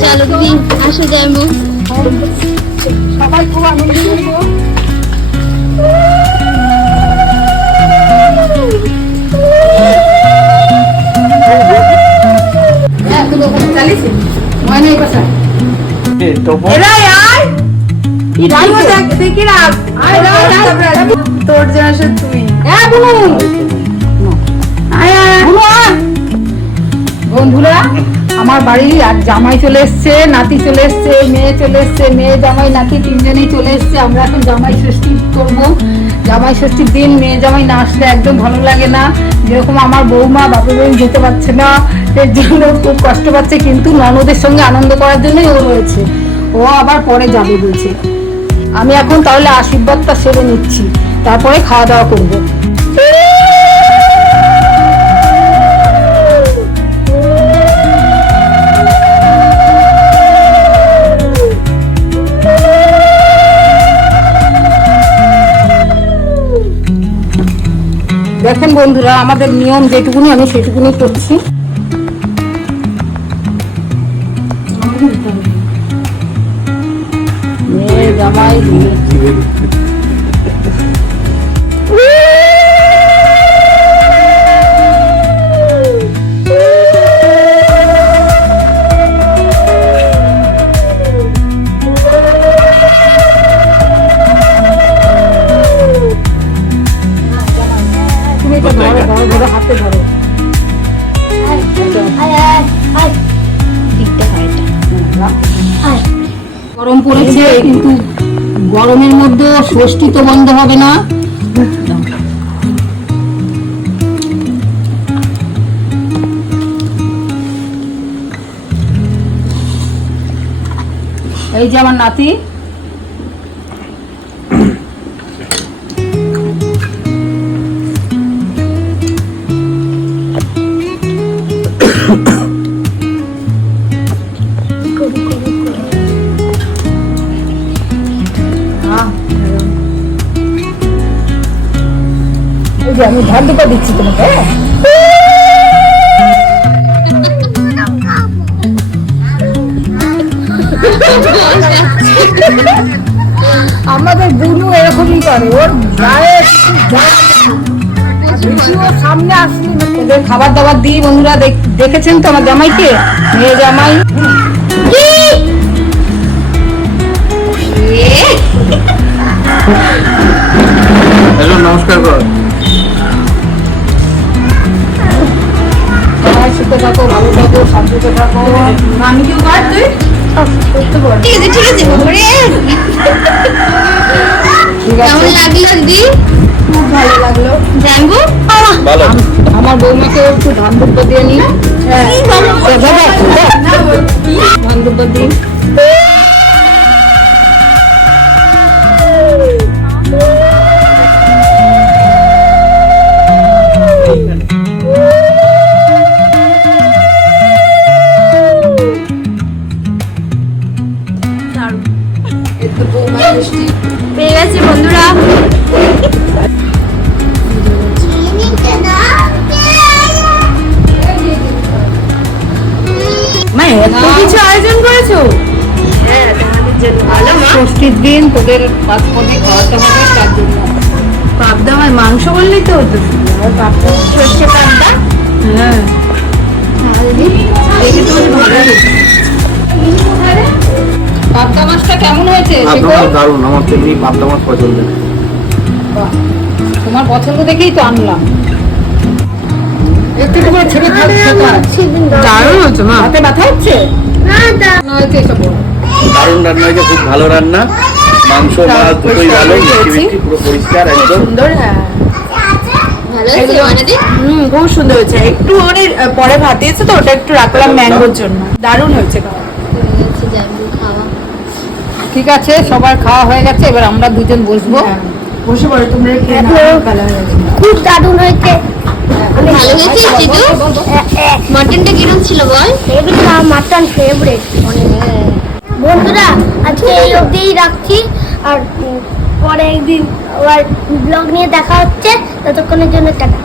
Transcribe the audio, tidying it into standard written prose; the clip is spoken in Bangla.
চলো দিদি আসো যাবো সবাই খুব আনন্দ করবো। তোর জন্য তুই বন্ধুরা আমার বাড়ি আর জামাই চলে এসছে, নাতি চলে এসছে, মেয়ে চলে এসছে, মেয়ে জামাই নাতি তিনজনেই চলে এসছে। আমরা এখন জামাই ষষ্ঠী করবো। জামাই ষষ্ঠীর দিন মেয়ে জামাই না আসলে একদম ভালো লাগে না। যেরকম আমার বৌমা বাপের বাড়ি যেতে পারছে না, এর জন্য খুব কষ্ট পাচ্ছে, কিন্তু ননদের সঙ্গে আনন্দ করার জন্যই ও রয়েছে। ও আবার পরে যাবে বলছে। আমি এখন তাহলে আশীর্বাদটা সেরে নিচ্ছি, তারপরে খাওয়া দাওয়া করবো। দেখেন বন্ধুরা, আমাদের নিয়ম যেটুকুনি আমি সেটুকুনি করছি। মেয়ে জামাই হাতে ধরো। গরম পড়েছে, কিন্তু গরমের মধ্যে ষষ্ঠী তো বন্ধ হবে না। এই যে আমার নাতি, আমি ধান দুপা দিচ্ছি তোমাকে। আমাদের বুনু এরকমই করে, ওর গায়ে সামনে আসলি ওদের খাবার দাবার দিই। বন্ধুরা দেখেছেন তো আমার জামাইকে, মেয়ে জামাই। নমস্কার কর। সুখে থাকো, ভালো থাকো, শান্তিতে থাকো। আমি কেউ কার তুই কেমন লাগলো দিদি? খুব ভালো লাগলো। জানবো আমার বৌমাকে একটু ধান দুব্বা দিয়ে নি। ধান দুব্বা দিন। পেয়ে গেছি বন্ধুরা। কিছু আয়োজন করেছো? ষষ্ঠীর দিন তোদের পাঁচপদে খাওয়াতে হবে, তার জন্য পাবদা আমার মাংস বললেই তো হতো। সর্ষে পাবদা। হ্যাঁ, দেখে তো ভালো হয়েছে। পাবদা মাছটা কেমন হয়েছে? দারুণ, আমার তো এমনি পাবদা মাছ পছন্দ। তোমার পছন্দ দেখেই তো আনলাম। একটু করে ছেড়ে দারুণ হয়েছে মা। হাতে ব্যথা হচ্ছে? দারুণ রান্না হয়েছে, খুব ভালো রান্না। মাংস মাছ দুটোই ভালো, পুরো পরিষ্কার একদম সুন্দর। হ্যাঁ, খুব সুন্দর হয়েছে। একটু মানে পরে ভাতিয়েছে তো, ওটা একটু রাখলাম ম্যাঙ্গোর জন্য। দারুণ হয়েছে খাওয়া। ঠিক আছে, সবার খাওয়া হয়ে গেছে, এবার আমরা দুজন বসবো। বসে পড়ো তোমরা। খুব দারুণ হয়েছে। ভালো হয়েছে জিজু। মাটনটা কিরকম ছিল বল? Mutton favourite. বন্ধুরা আজকে এই অবধিই রাখছি, আর পরে একদিন আবার ব্লগ নিয়ে দেখা হচ্ছে, ততক্ষণের জন্য টাটা।